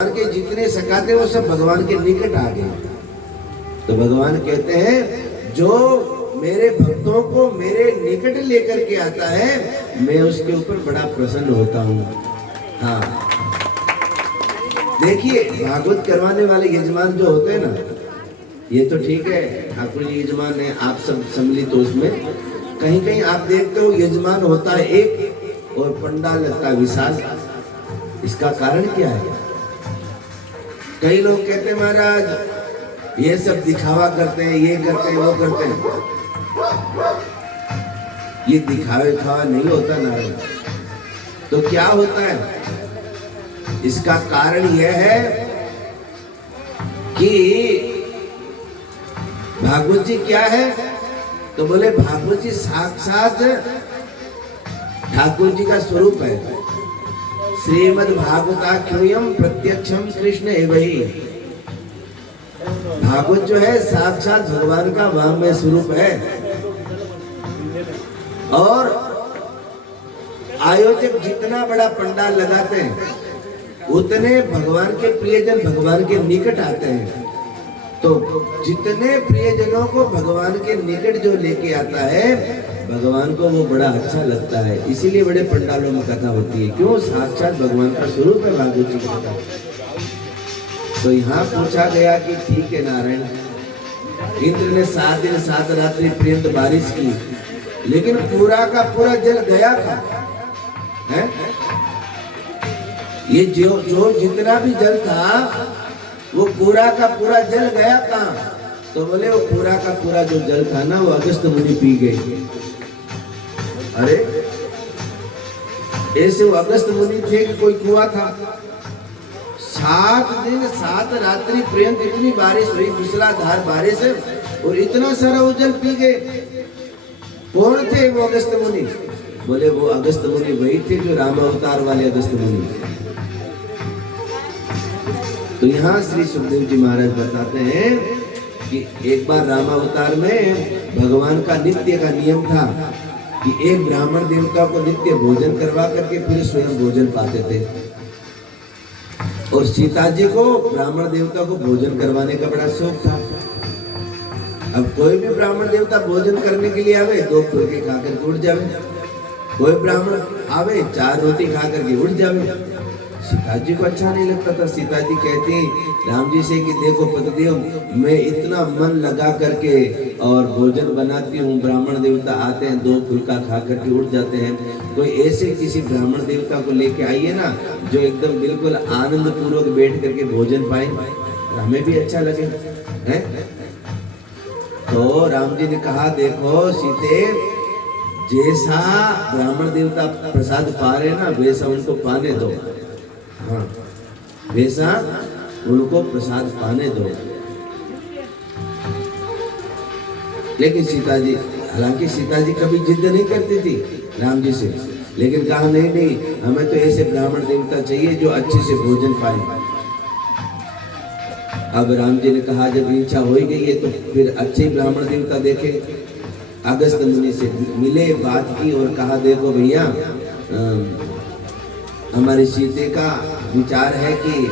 के जितने सखा थे वो सब भगवान के निकट आ गए। तो भगवान कहते हैं जो मेरे भक्तों को मेरे निकट लेकर के आता है मैं उसके ऊपर बड़ा प्रसन्न होता हूँ। हाँ देखिए, भागवत करवाने वाले यजमान जो होते हैं ना, ये तो ठीक है, ठाकुर जी यजमान है, आप सब सम्मिलित हो उसमें। कहीं कहीं आप देखते हो यजमान होता है एक और पंडाल लगता है विशाल। इसका कारण क्या है? कई लोग कहते हैं महाराज ये सब दिखावा करते हैं, ये करते हैं, वो करते हैं। ये दिखावे दिखावा नहीं होता नारायण। तो क्या होता है? इसका कारण यह है कि भागवत जी क्या है? तो बोले भागवत जी साक्षात ठाकुर जी का स्वरूप है। श्रीमद् भागवताख्यम प्रत्यक्षम कृष्ण एवही। भागवत जो है साक्षात भगवान का वाङ्मय स्वरूप है। और आयोजक जितना बड़ा पंडाल लगाते हैं उतने भगवान के प्रियजन भगवान के निकट आते हैं। तो जितने प्रियजनों को भगवान के निकट जो लेके आता है भगवान को वो बड़ा अच्छा लगता है। इसीलिए बड़े पंडालों में कथा होती है। क्यों? साक्षात भगवान का स्वरूप है भागवत जी की कथा। तो यहाँ पूछा गया कि ठीक है नारायण, इंद्र ने 7 दिन 7 रात्रि पर्यंत बारिश की, लेकिन पूरा का पूरा जल गया था। है? ये जो जितना भी जल था वो पूरा का पूरा जल गया कहाँ? तो बोले वो पूरा का पूरा जो जल था ना वो अगस्त मुनि पी गए। अरे ऐसे वो अगस्त मुनि थे कि कोई कुआं था। 7 दिन 7 रात्रि पर्यंत इतनी बारिश हुई, मूसलाधार बारिश है, और इतना सारा वो जल पी गए। कौन थे वो अगस्त मुनि? बोले वो अगस्त मुनि वही थे जो राम अवतार वाले अगस्त मुनि। तो यहाँ श्री सुखदेव जी महाराज बताते हैं कि एक बार रामावतार में भगवान का नित्य का नियम था कि एक ब्राह्मण देवता को नित्य भोजन करवा करके फिर स्वयं भोजन पाते थे। और सीता जी को ब्राह्मण देवता को भोजन करवाने का बड़ा शौक था। अब कोई भी ब्राह्मण देवता भोजन करने के लिए आवे 2 फुलके खा करके उठ जावे, कोई ब्राह्मण आवे 4 रोटी खा करके उठ जावे। सीता जी को अच्छा नहीं लगता था। सीता जी कहती राम जी से कि देखो पतिदेव, मैं इतना मन लगा करके और भोजन बनाती हूँ, ब्राह्मण देवता आते हैं 2 फुलका खा करके उठ जाते हैं, कोई ऐसे किसी ब्राह्मण देवता को लेके आइए ना जो एकदम बिल्कुल आनंद पूर्वक बैठ करके भोजन पाए, हमें भी अच्छा लगे। है? तो राम जी ने कहा देखो सीते, जैसा ब्राह्मण देवता प्रसाद पा रहे ना वैसा उनको पाने दो। हाँ, वैसा उनको प्रसाद पाने दो। लेकिन सीता जी, हालांकि सीता जी कभी जिद नहीं करती थी राम जी से, लेकिन कहा नहीं नहीं, हमें तो ऐसे ब्राह्मण देवता चाहिए जो अच्छे से भोजन पाए। अब राम जी ने कहा जब इच्छा हो ही गई है तो फिर अच्छे ब्राह्मण देवता देखे। अगस्त मुनि से मिले, बात की और कहा देखो भैया, हमारी सीते का विचार है कि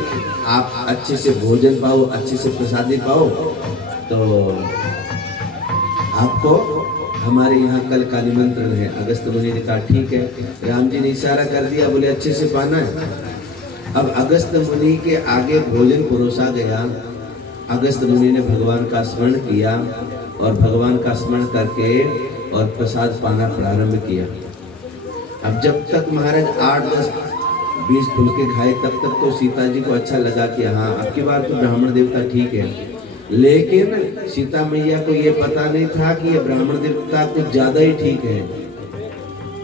आप अच्छे से भोजन पाओ, अच्छे से प्रसादी पाओ, तो आपको हमारे यहाँ कल का निमंत्रण है। अगस्त मुनि ने कहा ठीक है। राम जी ने इशारा कर दिया, बोले अच्छे से पाना है। अब अगस्त मुनि के आगे भोजन परोसा गया। अगस्त मुनि ने भगवान का स्मरण किया और भगवान का स्मरण करके और प्रसाद पाना प्रारंभ किया। अब जब तक महाराज 8, 10, 20 फुलके खाए तब तक तो सीता जी को अच्छा लगा कि हाँ अब की बार तो ब्राह्मण देवता ठीक है। लेकिन सीता मैया को ये पता नहीं था कि ये ब्राह्मण देवता कुछ ज्यादा ही ठीक है।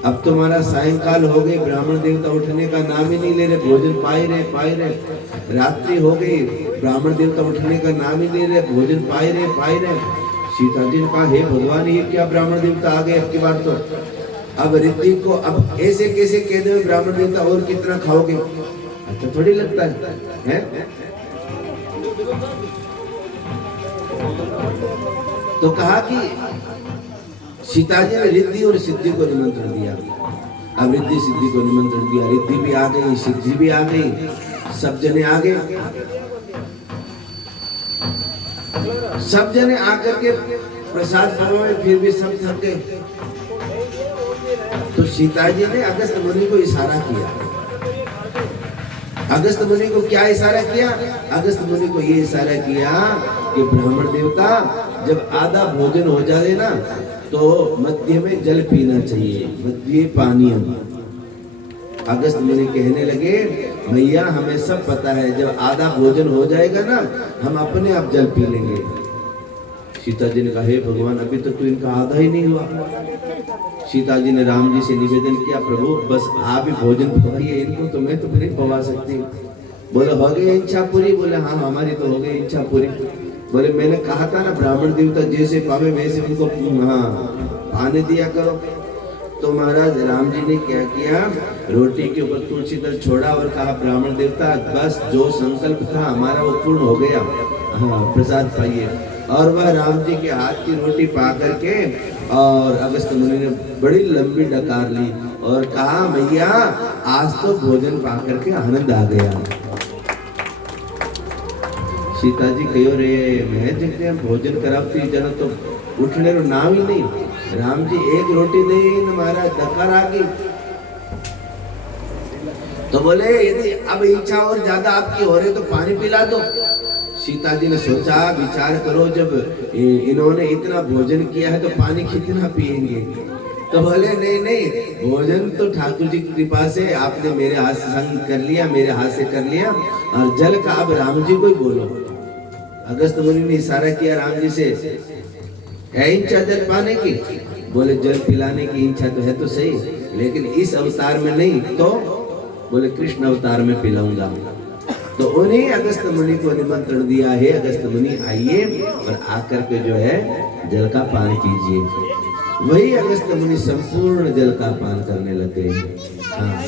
अब तो हमारा सायंकाल हो गई, ब्राह्मण देवता उठने का नाम ही नहीं ले रहे, भोजन पाए रहे। रात्रि हो गई, ब्राह्मण देवता उठने का नाम ही ले रहे, भोजन पाए रहे। सीता जी ने कहा हे भगवान, ये क्या ब्राह्मण देवता आ गए अब की बार तो। अब रिद्धि को अब ऐसे कैसे कह दो ब्राह्मण देवता और कितना खाओगे? अच्छा थोड़ी लगता है? तो कहा कि सीता जी ने रिद्धि और सिद्धि को निमंत्रण दिया। अब रिद्धि सिद्धि को निमंत्रण दिया, रिद्धि भी आ गई, सिद्धि भी आ गई। सब जने आ गए, सब जने आकर के प्रसाद बनवाए, फिर भी सब थक गए। तो सीता जी ने अगस्त मुनि को इशारा किया। अगस्त मुनि को क्या इशारा किया? अगस्त मुनि को ये इशारा किया कि ब्राह्मण देवता जब आधा भोजन हो जाए ना तो मध्य में जल पीना चाहिए, मध्य पानी। अगस्त मुनि कहने लगे भैया हमें सब पता है, जब आधा भोजन हो जाएगा ना हम अपने आप जल पी लेंगे। सीता जी ने कहा हे भगवान अभी तक तो इनका आधा ही नहीं हुआ। सीता जी ने राम जी से निवेदन किया प्रभु बस आप ही भोजन पकाइए इनको, तो मैं तो नहीं पवा सकती। बोले हो गई इच्छा पूरी? बोले हाँ हमारी तो हो गई इच्छा पूरी। बोले मैंने कहा था ना ब्राह्मण देवता जैसे पावे वैसे उनको आने दिया करो। तो महाराज राम जी ने क्या किया, रोटी के ऊपर तुलसी दल छोड़ा और कहा ब्राह्मण देवता बस जो संकल्प था हमारा वो पूर्ण हो गया, हाँ प्रसाद पाइए। और वह राम जी के हाथ की रोटी पा करके और अगस्त मुनि ने बड़ी लंबी डकार ली और कहा भैया आज तो भोजन पा करके आनंद आ गया। सीता जी कहो रे मैं देखते हैं भोजन कराती जरा तो उठने रो नाम ही नहीं। राम जी एक रोटी दे महाराज डकार आ गई। तो बोले यदि अब इच्छा और ज्यादा आपकी हो रही तो पानी पिला दो। सीता जी ने सोचा विचार करो जब इन्होंने इतना भोजन किया है तो पानी कितना पिएंगे। तो बोले नहीं नहीं भोजन तो ठाकुर जी की कृपा से आपने मेरे हाथ से संग कर लिया, मेरे हाथ से कर लिया, और जल का अब राम जी को ही बोलो। अगस्त मुनि ने इशारा किया राम जी से है इच्छा जल पाने की? बोले जल पिलाने की इच्छा तो है तो सही, लेकिन इस अवतार में नहीं, तो बोले कृष्ण अवतार में पिलाऊंगा। तो उन्हें अगस्त मुनि को निमंत्रण दिया है अगस्त मुनि आइए और आकर के जो है जल का पान कीजिए। वही अगस्त मुनि संपूर्ण जल का पान करने लगे। हाँ।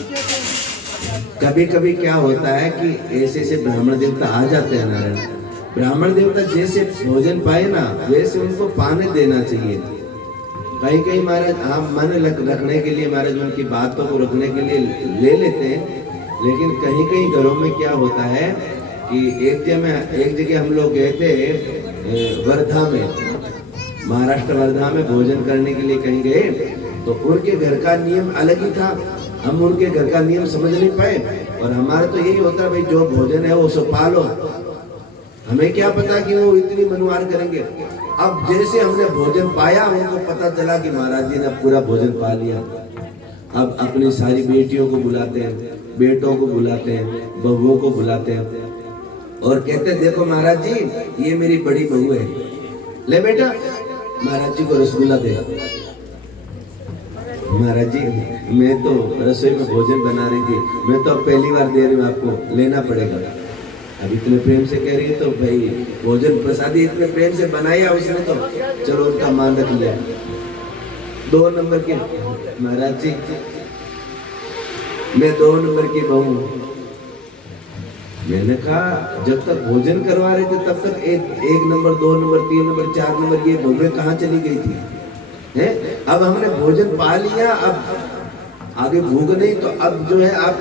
कभी कभी क्या होता है कि ऐसे ऐसे ब्राह्मण देवता आ जाते हैं नारायण, ब्राह्मण देवता जैसे भोजन पाए ना वैसे उनको पाने देना चाहिए। कहीं कहीं महाराज हम मन रखने के लिए महाराज उनकी बातों को रखने के लिए ले लेते हैं, लेकिन कहीं कहीं घरों में क्या होता है कि एक जगह हम लोग गए थे वर्धा में, महाराष्ट्र वर्धा में भोजन करने के लिए कहीं गए, तो उनके घर का नियम अलग ही था। हम उनके घर का नियम समझ नहीं पाए और हमारा तो यही होता है भाई जो भोजन है वो सो पालो, हमें क्या पता कि वो इतनी मनुवार करेंगे। अब जैसे हमने भोजन पाया उनको पता चला कि महाराज जी ने पूरा भोजन पा लिया। अब अपनी सारी बेटियों को बुलाते हैं, बेटों को बुलाते हैं, बहुओं को बुलाते हैं और कहते हैं देखो महाराज जी ये मेरी बड़ी बहू है, ले बेटा महाराज जी को रसगुल्ला दे। महाराज जी मैं तो रसोई में भोजन बना रही थी, मैं तो अब पहली बार दे रही हूँ, आपको लेना पड़ेगा। अब इतने प्रेम से कह रही है तो भाई भोजन प्रसादी इतने प्रेम से बनाया उसने तो चलो उनका मान रख लिया। 2 नंबर के महाराज जी मैं 2 नंबर की बहू। मैंने कहा जब तक भोजन करवा रहे थे तब तक 1 नंबर 2 नंबर 3 नंबर 4 नंबर ये बहुएं कहाँ चली गई थी है? अब हमने भोजन पा लिया, अब आगे भूख नहीं तो अब जो है आप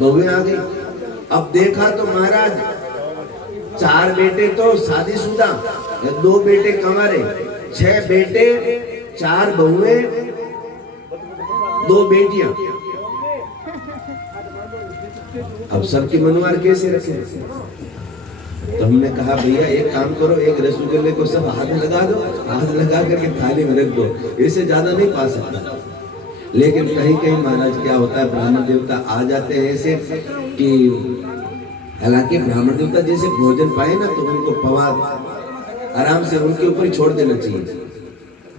बहुएं आ गई। अब देखा तो महाराज 4 बेटे तो शादीशुदा, 2 बेटे कंवारे, 6 बेटे, 4 बहुएं, 2 बेटियां। अब सबकी मनुवार कैसे रखे? तो हमने कहा भैया एक काम करो, एक रसगुल्ले को सब हाथ लगा दो, हाथ लगा करके थाली में रख दो, इससे ज्यादा नहीं पा सकता। लेकिन कहीं कहीं महाराज क्या होता है ब्राह्मण देवता आ जाते हैं ऐसे कि हालांकि ब्राह्मण देवता जैसे भोजन पाए ना तो उनको पवा आराम से उनके ऊपर ही छोड़ देना चाहिए।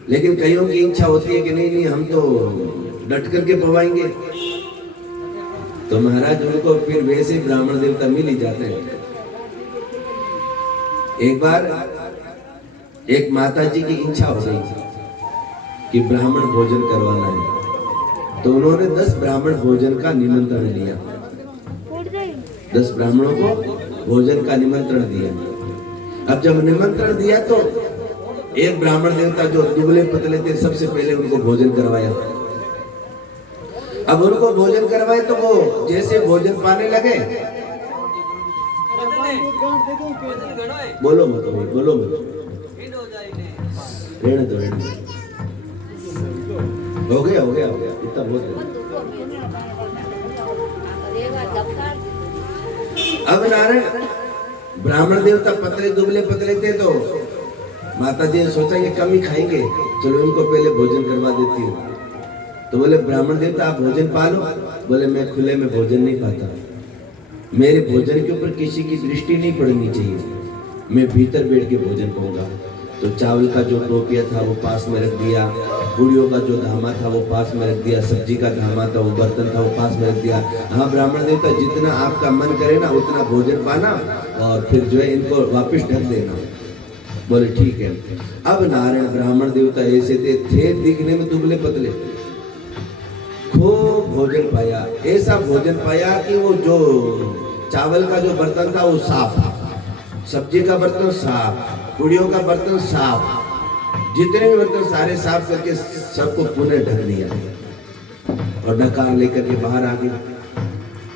लेकिन कईयों की इच्छा होती है कि नहीं नहीं हम तो डट करके पवाएंगे, तो महाराज उनको फिर वैसे ब्राह्मण देवता मिल ही जाते हैं। एक बार एक माता जी की इच्छा हो गई कि ब्राह्मण भोजन करवाना है, तो उन्होंने 10 ब्राह्मण भोजन का निमंत्रण लिया, 10 ब्राह्मणों को भोजन का निमंत्रण दिया। अब जब निमंत्रण दिया तो एक ब्राह्मण देवता जो दुबले पतले थे सबसे पहले उनको भोजन करवाया। अब उनको भोजन करवाए तो वो जैसे भोजन पाने लगे बोलो मत भाई, बोलो मत, रहने दो, रहने दो। हो गया हो गया हो गया, इतना बहुत है। अब नारायण ब्राह्मण देवता पतले दुबले पतले थे, तो माता जी ने सोचा कि कम ही खाएंगे, चलो इनको पहले भोजन करवा देती हूँ। तो बोले ब्राह्मण देवता आप भोजन पालो। बोले मैं खुले में भोजन नहीं पाता, मेरे भोजन के ऊपर किसी की दृष्टि नहीं पड़नी चाहिए, मैं भीतर बैठ के भोजन पाऊंगा। तो चावल का जो टोपिया था वो पास में रख दिया, पूड़ियों का जो धामा था वो पास में रख दिया, सब्जी का धामा था वो बर्तन था वो पास में रख दिया। हाँ ब्राह्मण देवता जितना आपका मन करे ना उतना भोजन पाना, और फिर जो है इनको वापस ढक देना। बोले ठीक है। अब नारायण ब्राह्मण देवता ऐसे थे दिखने में दुबले पतले, खूब भोजन पाया, ऐसा भोजन पाया कि वो जो चावल का जो बर्तन था वो साफ, सब्जी का बर्तन साफ, पूड़ियों का बर्तन साफ, जितने भी बर्तन सारे साफ करके सबको पुनः ढक दिया और डकार लेकर के बाहर आ गए।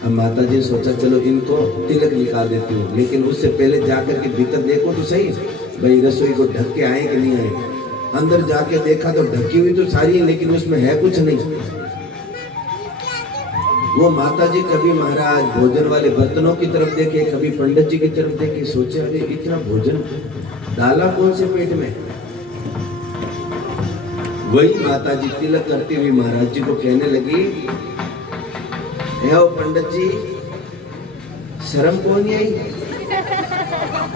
अब माता जी सोचा चलो इनको तिलक निकाल देती हूँ, लेकिन उससे पहले जाकर के भीतर देखो तो सही भाई रसोई को ढक के आए कि नहीं आए। अंदर जाके देखा तो ढकी हुई तो सारी है, लेकिन उसमें है कुछ नहीं। वो माता जी कभी महाराज भोजन वाले बर्तनों की तरफ देखे, कभी पंडित जी की तरफ देखे, सोचे अरे इतना भोजन डाला कौन से पेट में। वही माता जी तिलक करती हुई महाराज जी को कहने लगी, हे ओ पंडित जी शर्म कौन नहीं आई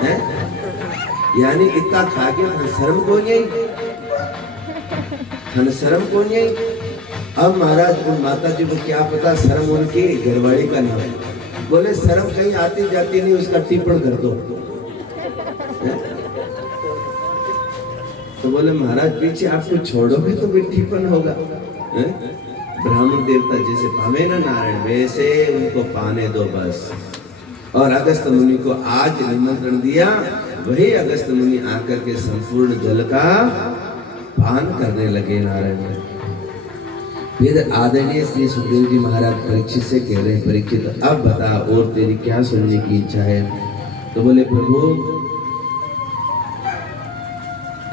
है? यानी इतना खा के शर्म कौन नहीं आई, शर्म कौन नहीं आई। अब महाराज उन माता जी को क्या पता शर्म उनकी घरवाड़ी का नाम है। बोले शर्म कहीं आती जाती नहीं, उसका टिप्पण कर दो। तो बोले महाराज पीछे आपको छोड़ोगे तो भी टिप्पण होगा। ब्राह्मण देवता जैसे पावे ना नारायण वैसे उनको पाने दो बस। और अगस्त मुनि को आज निमंत्रण दिया, वही अगस्त मुनि आकर के संपूर्ण जल का पान करने लगे नारायण। फिर आदरणीय श्री सुखदेव जी महाराज परीक्षित से कह रहे हैं, परीक्षित अब बता और तेरी क्या सुनने की इच्छा है। तो बोले प्रभु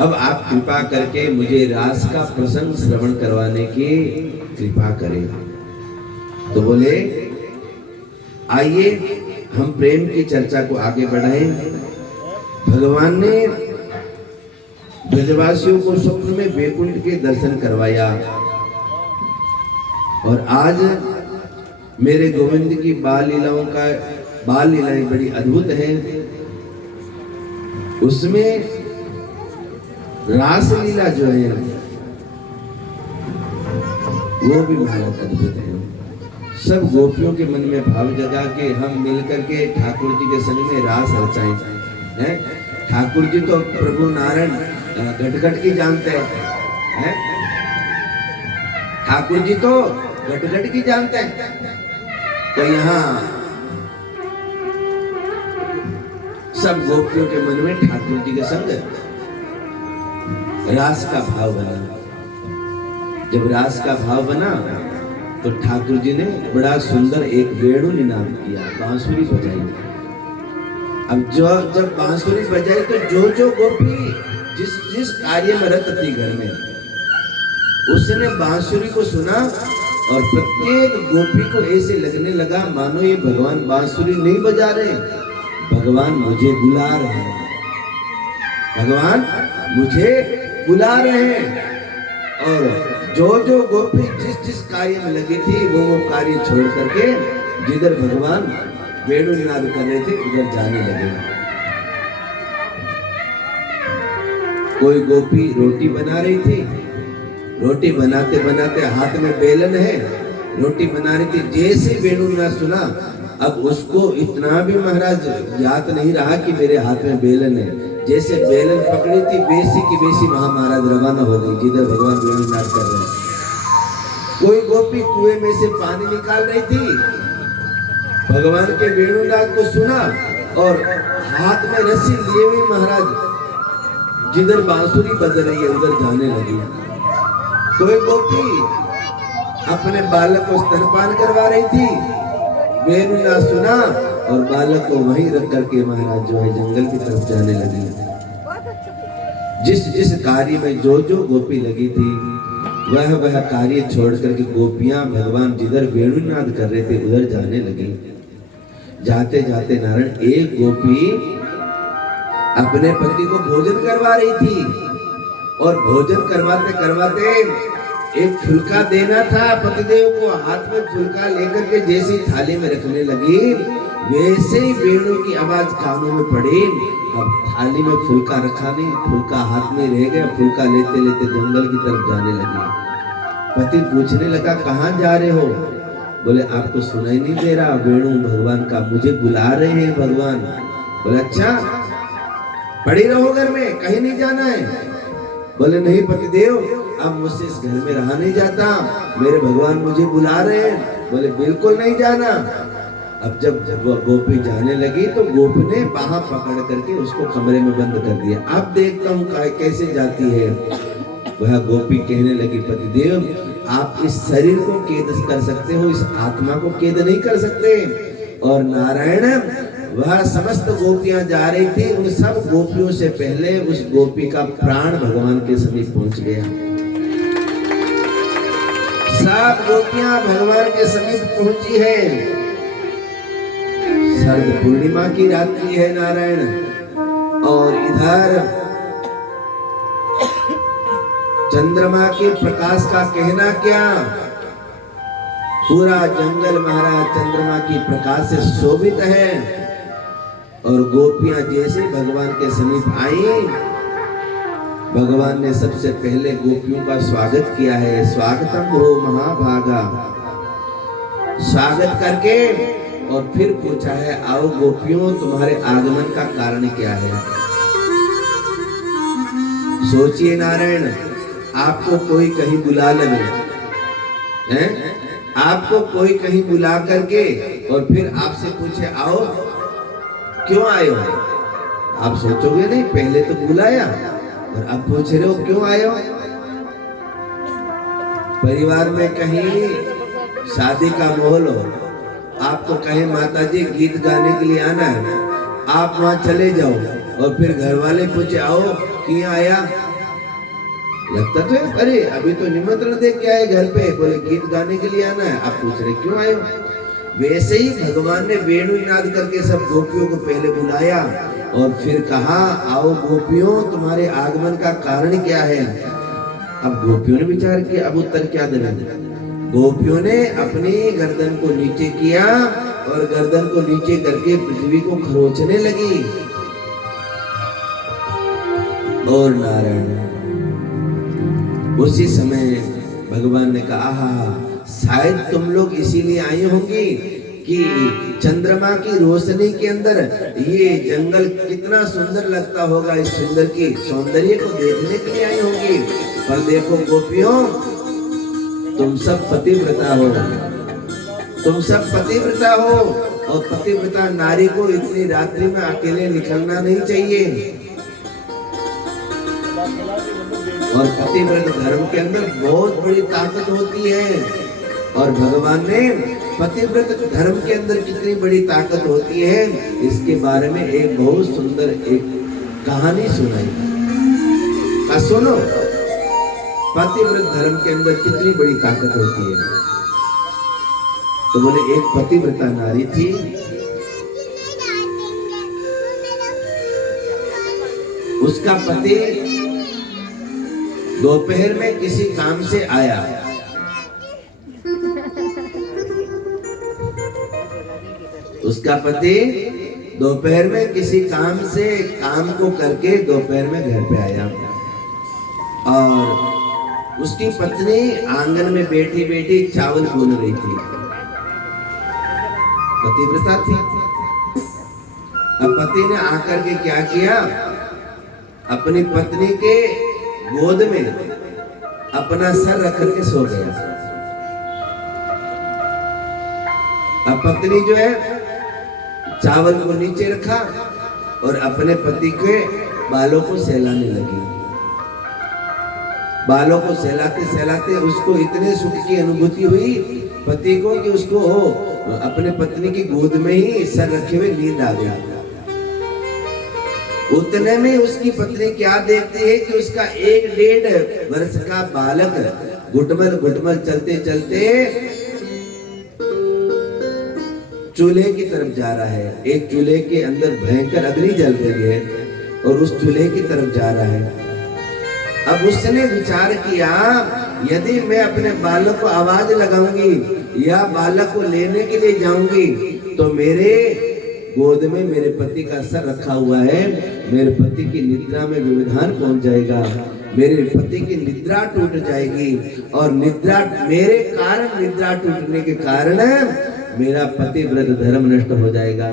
अब आप कृपा करके मुझे रास का प्रसंग श्रवण करवाने की कृपा करें। तो बोले आइए हम प्रेम की चर्चा को आगे बढ़ाएं। भगवान ने ब्रजवासियों को स्वप्न में वैकुंठ के दर्शन करवाया, और आज मेरे गोविंद की बाल लीलाएं बड़ी अद्भुत हैं। उसमें रास लीला जो है वो भी महाराज अद्भुत है। सब गोपियों के मन में भाव जगा के हम मिलकर के ठाकुर जी के संग में रास रचाएं हैं। ठाकुर जी तो प्रभु नारायण घट की जानते हैं, ठाकुर जी तो घट की जानते हैं। तो यहाँ सब गोपियों के मन में ठाकुर जी के संग रास का भाव बना। जब रास का भाव बना तो ठाकुर जी ने बड़ा सुंदर एक वेणु निनाद किया, बांसुरी बजाई। अब जब बांसुरी बजाई तो जो गोपी जिस कार्य में रत थी घर में, उसने बांसुरी को सुना और प्रत्येक गोपी को ऐसे लगने लगा मानो ये भगवान बांसुरी नहीं बजा रहे, भगवान मुझे बुला रहे हैं, भगवान मुझे बुला रहे हैं। और जो गोपी जिस कार्य में लगी थी वो कार्य छोड़ करके जिधर भगवान वेणु निनाद कर रहे थे उधर जाने लगे। कोई गोपी रोटी बना रही थी, रोटी बनाते बनाते हाथ में बेलन है, रोटी बना रही थी, जैसे वेणु निनाद सुना अब उसको इतना भी महाराज याद नहीं रहा कि मेरे हाथ में बेलन है। जैसे बेलन पकड़ी थी बेसी की बेसी महाराज रवाना हो गई जिधर भगवान वेणुनाद कर रहे हैं। कोई गोपी कुएं में से पानी निकाल रही थी, भगवान के वेणुनाद को सुना और हाथ में रस्सी लिए हुए महाराज जिधर बांसुरी बज रही है उधर जाने लगी। कोई गोपी अपने बालक को स्तनपान करवा रही थी, वेणुनाद सुना और बालक को वहीं रख करके महाराज जो है जंगल की तरफ जाने लगी। जिस जिस कार्य में जो जो गोपी लगी थी वह कार्य छोड़ करके गोपियां भगवान जिधर वेणुनाद कर रहे थे उधर जाने लगी। जाते जाते नारायण एक गोपी अपने पति को भोजन करवा रही थी और भोजन करवाते करवाते एक फुलका देना था पतिदेव को, हाथ में फुलका लेकर के जैसे थाली में रखने लगी वैसे ही वेणु की आवाज कानों में पड़ी। अब थाली में फुलका रखा नहीं, फुलका हाथ में रह गया, फुलका लेते लेते जंगल की तरफ जाने लगी। पति पूछने लगा कहाँ जा रहे हो? बोले आपको सुनाई नहीं दे रहा, वेणु भगवान का मुझे बुला रहे हैं भगवान। बोले अच्छा पड़ी रहो घर में, कहीं नहीं जाना है। बोले नहीं पतिदेव अब मुझसे इस घर में रहा नहीं जाता, मेरे भगवान मुझे बुला रहे हैं। बोले बिल्कुल नहीं जाना। अब जब वो गोपी जाने लगी तो गोपी ने बाह पकड़ करके उसको कमरे में बंद कर दिया। अब देखता हूँ कैसे जाती है। वह गोपी कहने लगी पतिदेव आप इस शरीर को कैद कर सकते हो, इस आत्मा को कैद नहीं कर सकते। और नारायण वह समस्त गोपियां जा रही थी, उन सब गोपियों से पहले उस गोपी का प्राण भगवान के समीप पहुंच गया। सब गोपियां भगवान के समीप पहुंची है। शरद पूर्णिमा की रात्रि है नारायण, और इधर चंद्रमा के प्रकाश का कहना क्या, पूरा जंगल महाराज चंद्रमा की प्रकाश से शोभित है। और गोपियां जैसे भगवान के समीप आई, भगवान ने सबसे पहले गोपियों का स्वागत किया है। स्वागतम हो महाभागा, स्वागत करके और फिर पूछा है आओ गोपियों तुम्हारे आगमन का कारण क्या है। सोचिए नारायण आपको कोई कहीं बुला लगे हैं, आपको कोई कहीं बुला करके और फिर आपसे पूछे आओ क्यों आए हो। आप सोचोगे नहीं पहले तो बुलाया और अब पूछ रहे हो क्यों आए हो। परिवार में कहीं शादी का माहौल हो, आपको कहे माता जी गीत गाने के लिए आना है, आप वहां चले जाओ और फिर घर वाले पूछे आओ क्यों आया। लगता तो है अरे अभी तो निमंत्रण दे के आए घर पे, बोले गीत गाने के लिए आना है, आप पूछ रहे क्यों आए हो। वैसे ही भगवान ने वेणु नाद करके सब गोपियों को पहले बुलाया और फिर कहा आओ गोपियों तुम्हारे आगमन का कारण क्या है। अब गोपियों ने विचार किया अब उत्तर क्या देना। गोपियों ने अपनी गर्दन को नीचे किया और गर्दन को नीचे करके पृथ्वी को खरोचने लगी। और नारायण उसी समय भगवान ने कहा शायद तुम लोग इसीलिए आई होंगी कि चंद्रमा की रोशनी के अंदर ये जंगल कितना सुंदर लगता होगा, इस सुंदर की सौंदर्य को देखने के लिए आई होंगी। पर देखो गोपियों तुम सब पतिव्रता हो, तुम सब पतिव्रता हो और पतिव्रता नारी को इतनी रात्रि में अकेले निकलना नहीं चाहिए। और पतिव्रत धर्म के अंदर बहुत बड़ी ताकत होती है। और भगवान ने पतिव्रत धर्म के अंदर कितनी बड़ी ताकत होती है इसके बारे में एक बहुत सुंदर एक कहानी सुनाई। सुनो पतिव्रत धर्म के अंदर कितनी बड़ी ताकत होती है। तो बोले एक पतिव्रता नारी थी, उसका पति दोपहर में किसी काम से आया, उसका पति दोपहर में किसी काम से काम को करके दोपहर में घर पे आया और उसकी पत्नी आंगन में बैठी बैठी चावल भून रही थी। पतिव्रता थी। अब पति ने आकर के क्या किया, अपनी पत्नी के गोद में अपना सर रख करके सो गया। अब पत्नी जो है चावल को नीचे रखा और अपने पति के बालों को सहलाने लगी। बालों को सहलाते सहलाते उसको इतने सुख की अनुभूति हुई पति को कि उसको अपने पत्नी की गोद में ही सर रखे हुए नींद आ गया। उतने में उसकी पत्नी क्या देखती है कि उसका 1-1.5 वर्ष का बालक घुटमल घुटमल चलते चलते चूल्हे की तरफ जा रहा है। एक चूल्हे के अंदर भयंकर अग्नि जल रही है और उस चूल्हे की तरफ जा रहा है। अब उसने विचार किया, यदि मैं अपने बालक को आवाज लगाऊंगी या बालक को लेने के लिए जाऊंगी तो मेरे गोद में मेरे पति का सर रखा हुआ है, मेरे पति की निद्रा में व्यवधान पहुंच जाएगा, मेरे पति की निद्रा टूट जाएगी और निद्रा मेरे कारण निद्रा टूटने के कारण मेरा पति व्रत धर्म नष्ट हो जाएगा।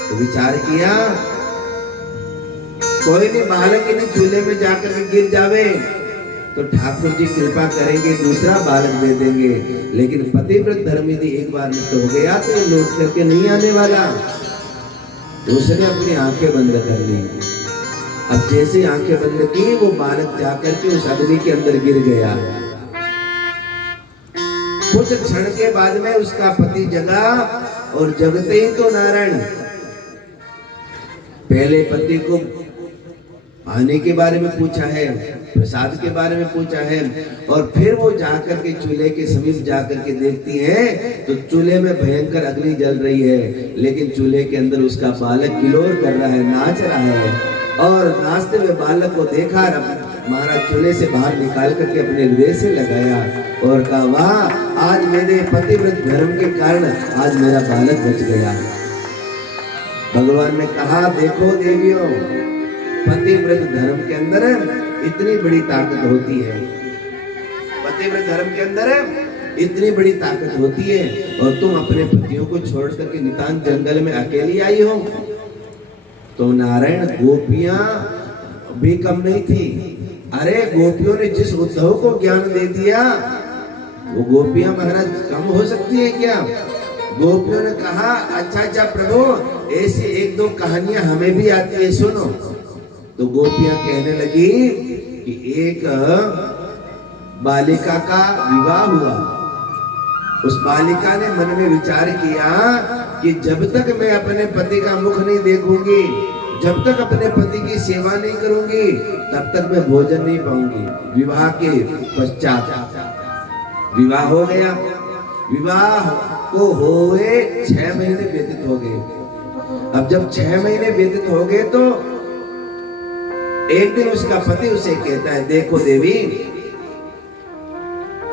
तो विचार किया, कोई नहीं, बालक ही नहीं चूल्हे में जाकर के गिर जावे तो ठाकुर जी कृपा करेंगे, दूसरा बालक दे देंगे, लेकिन पतिव्रत धर्म यदि एक बार नष्ट हो गया तो ये लौट करके नहीं आने वाला। तो उसने अपनी आंखें बंद कर ली। अब जैसे आंखें बंद की वो बालक जाकर के उस अग्नि के अंदर गिर गया। कुछ क्षण के बाद में उसका पति जगा और जगते ही तो नारायण पहले पति को पानी के बारे में पूछा है, प्रसाद के बारे में पूछा है, और फिर वो जाकर के चूल्हे के समीप जाकर के देखती है तो चूल्हे में भयंकर अग्नि जल रही है, लेकिन चूल्हे के अंदर उसका बालक किलोर कर रहा है, नाच रहा है। और नाचते हुए बालक को देखा, महाराज चूल्हे से बाहर निकाल करके अपने हृदय से लगाया और कहा, वाह, आज मेरे पतिव्रत धर्म के कारण आज मेरा बालक बच गया। भगवान ने कहा, देखो देवियों, पतिव्रत धर्म के अंदर इतनी बड़ी ताकत होती है, पतिव्रत धर्म के अंदर इतनी बड़ी ताकत होती है, और तुम अपने पतियों को छोड़ करके नितांत जंगल में अकेली आई हो। तो नारायण गोपियां भी कम नहीं थी। अरे गोपियों ने जिस उद्धव को ज्ञान दे दिया, वो गोपियां महाराज कम हो सकती है क्या? गोपियों ने कहा, अच्छा प्रभु, ऐसी 1-2 कहानियां हमें भी आती है, सुनो। तो गोपियां कहने लगी कि एक बालिका का विवाह हुआ। उस बालिका ने मन में विचार किया कि जब तक मैं अपने पति का मुख नहीं देखूंगी, जब तक अपने पति की सेवा नहीं करूंगी, तब तक मैं भोजन नहीं पाऊंगी। विवाह के पश्चात विवाह हो गया। विवाह को हुए 6 महीने व्यतीत हो गए। अब जब 6 महीने व्यतीत हो गए तो एक दिन उसका पति उसे कहता है, देखो देवी,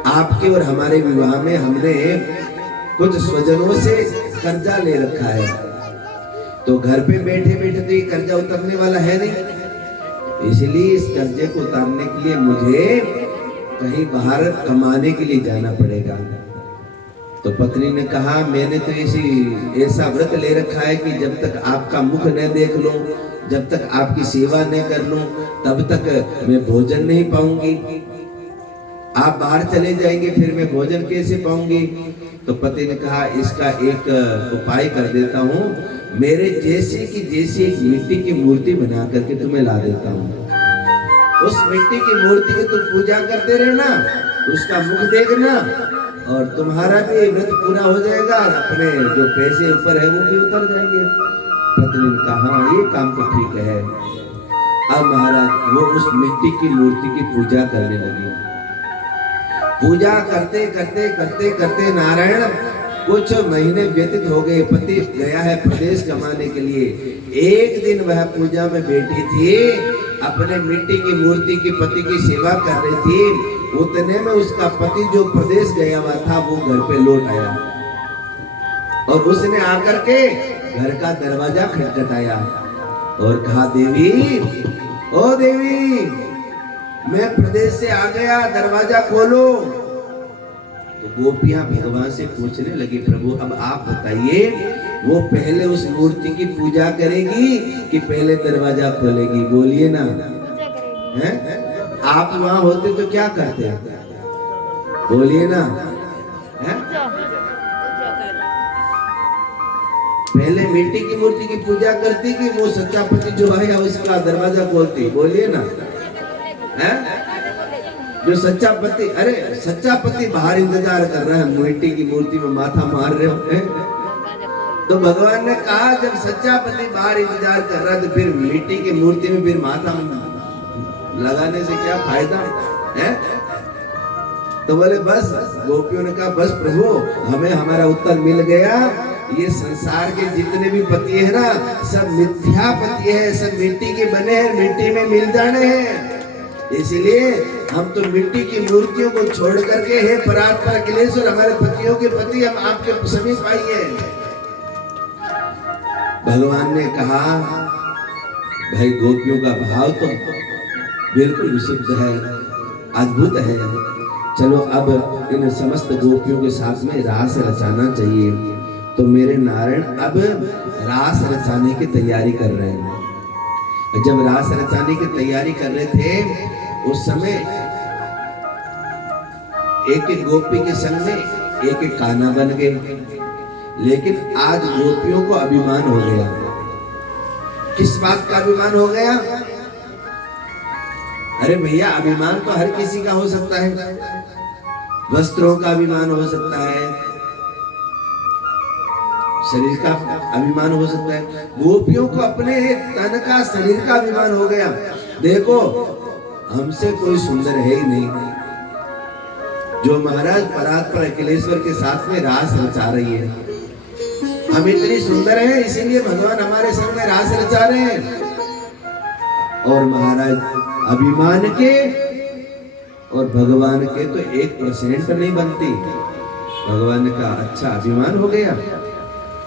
आपके और हमारे विवाह में हमने कुछ स्वजनों से कर्जा ले रखा है, तो घर पे बैठे बैठे तो ये कर्जा उतरने वाला है नहीं, इसलिए इस कर्जे को उतारने के लिए मुझे कहीं बाहर कमाने के लिए जाना पड़ेगा। तो पत्नी ने कहा, मैंने तो ऐसा व्रत ले रखा है कि जब तक आपका मुख न देख लूं, जब तक आपकी सेवा नहीं कर लूं, तब तक मैं भोजन नहीं पाऊंगी। आप बाहर चले जाएंगे, फिर मैं भोजन कैसे पाऊंगी? तो पति ने कहा, इसका एक उपाय कर देता हूँ, मेरे जैसी की जैसी एक मिट्टी की मूर्ति बना करके तुम्हें ला देता हूँ। उस मिट्टी की मूर्ति की तुम पूजा करते रहना, उसका मुख देखना, और तुम्हारा भी व्रत पूरा हो जाएगा, अपने जो पैसे ऊपर है वो भी उतर जाएंगे। पत्नी ने कहा, हाँ ये काम तो ठीक है। अब महाराज वो उस मिट्टी की मूर्ति की पूजा करने लगी। पूजा करते करते करते करते नारायण कुछ महीने व्यतीत हो गए। पति गया है प्रदेश कमाने के लिए। एक दिन वह पूजा में बैठी थी, अपने मिट्टी की मूर्ति की पति की सेवा कर रही थी। उतने में उसका पति जो प्रदेश गया हुआ था वो घर पे लौट आया, और उसने आकर के घर का दरवाजा खटखटाया और कहा, देवी, ओ देवी, मैं प्रदेश से आ गया, दरवाजा खोलो। तो गोपियां भगवान से पूछने लगी, प्रभु अब आप बताइए, वो पहले उस मूर्ति की पूजा करेगी कि पहले दरवाजा खोलेगी? बोलिए ना, हैं? आप वहां होते तो क्या करते? बोलिए ना, हैं? पहले मिट्टी की मूर्ति की पूजा करती कि वो सच्चा पति जो है उसका दरवाजा खोलती? बोलिए ना, हैं? जो सच्चा पति, अरे सच्चा पति बाहर इंतजार कर रहा है, मिट्टी की मूर्ति में माथा मार रहे होते हैं। तो भगवान ने कहा जब सच्चा पति बाहर इंतजार कर रहा है तो फिर मिट्टी की मूर्ति में फिर माथा लगाने से क्या फायदा है? तो बोले बस, गोपियों ने कहा बस प्रभु, हमें हमारा उत्तर मिल गया। ये संसार के जितने भी पति है ना, सब मिथ्या पति है, सब मिट्टी के बने हैं, मिट्टी में मिल जाने हैं। इसलिए हम तो मिट्टी की मूर्तियों को छोड़ करके हे परात्पर अखिलेश्वर, हमारे पतियों के पति हम आपके समीप आइए। भगवान ने कहा भाई गोपियों का भाव तो बिल्कुल विशुद्ध है, अद्भुत है। चलो अब इन समस्त गोपियों के साथ में रास रचाना चाहिए। तो मेरे नारायण अब रास रचाने की तैयारी कर रहे हैं। जब रास रचाने की तैयारी कर रहे थे उस समय एक एक गोपी के संग में एक एक कान्हा बन गए। लेकिन आज गोपियों को अभिमान हो गया। किस बात का अभिमान हो गया? अरे भैया, अभिमान तो हर किसी का हो सकता है। वस्त्रों का अभिमान हो सकता है, शरीर का अभिमान हो सकता है। गोपियों को अपने तन का, शरीर का अभिमान हो गया। देखो, हमसे कोई सुंदर है ही नहीं। जो महाराज परात्पर अखिलेश्वर के साथ में रास रचा रही है, हम इतनी सुंदर हैं, इसीलिए भगवान हमारे संग में रास रचा रहे हैं। और महाराज अभिमान के और भगवान के तो 1% नहीं बनती। भगवान ने कहा अच्छा अभिमान हो गया।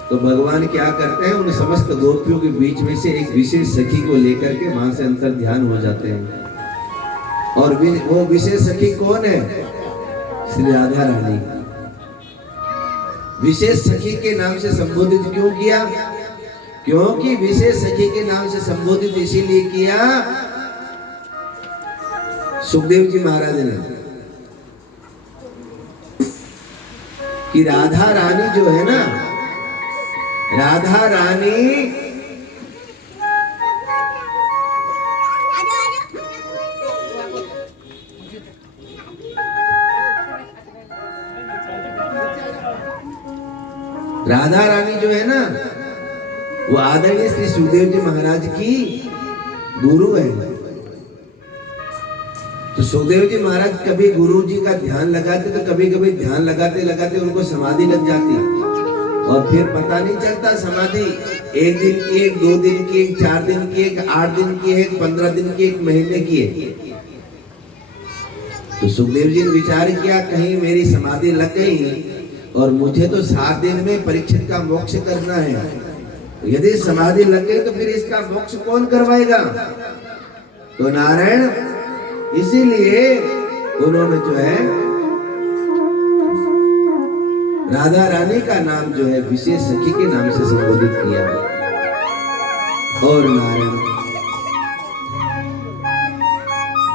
तो भगवान क्या करते हैं, उन समस्त गोपियों के बीच में से एक विशेष सखी को लेकर के वहां से अंतर ध्यान हो जाते हैं। और वो विशेष सखी कौन है? श्री राधा रानी। विशेष सखी के नाम से संबोधित क्यों किया? क्योंकि विशेष सखी के नाम से संबोधित इसीलिए किया, सुखदेव जी महाराज ने, कि राधा रानी जो है ना, राधा रानी राधा रानी जो है ना, वो आदरणीय श्री सुखदेव जी महाराज की गुरु है। तो सुखदेव जी महाराज कभी गुरु जी का ध्यान लगाते तो कभी कभी ध्यान लगाते लगाते उनको समाधि लग जाती, और फिर पता नहीं चलता समाधि 1 दिन की, 1 2 दिन की, 1 4 दिन की, 1 8 दिन की, 1 15 दिन की, 1 महीने की है। तो सुखदेव जी ने विचार किया कहीं मेरी समाधि लग गई और मुझे तो 7 दिन में परीक्षित का मोक्ष करना है। यदि समाधि लग गई तो फिर इसका मोक्ष कौन करवाएगा? तो नारायण इसीलिए उन्होंने जो है राधा रानी का नाम जो है विशेष सखी के नाम से संबोधित किया। और नारायण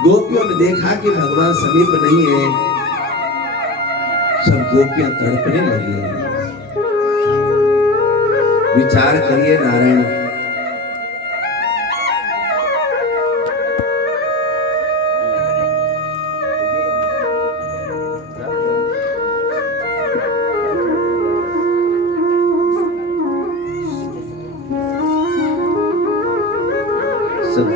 गोपियों ने देखा कि भगवान समीप नहीं है, सब गोपियां तड़पने लगी। विचार करिए नारायण, सब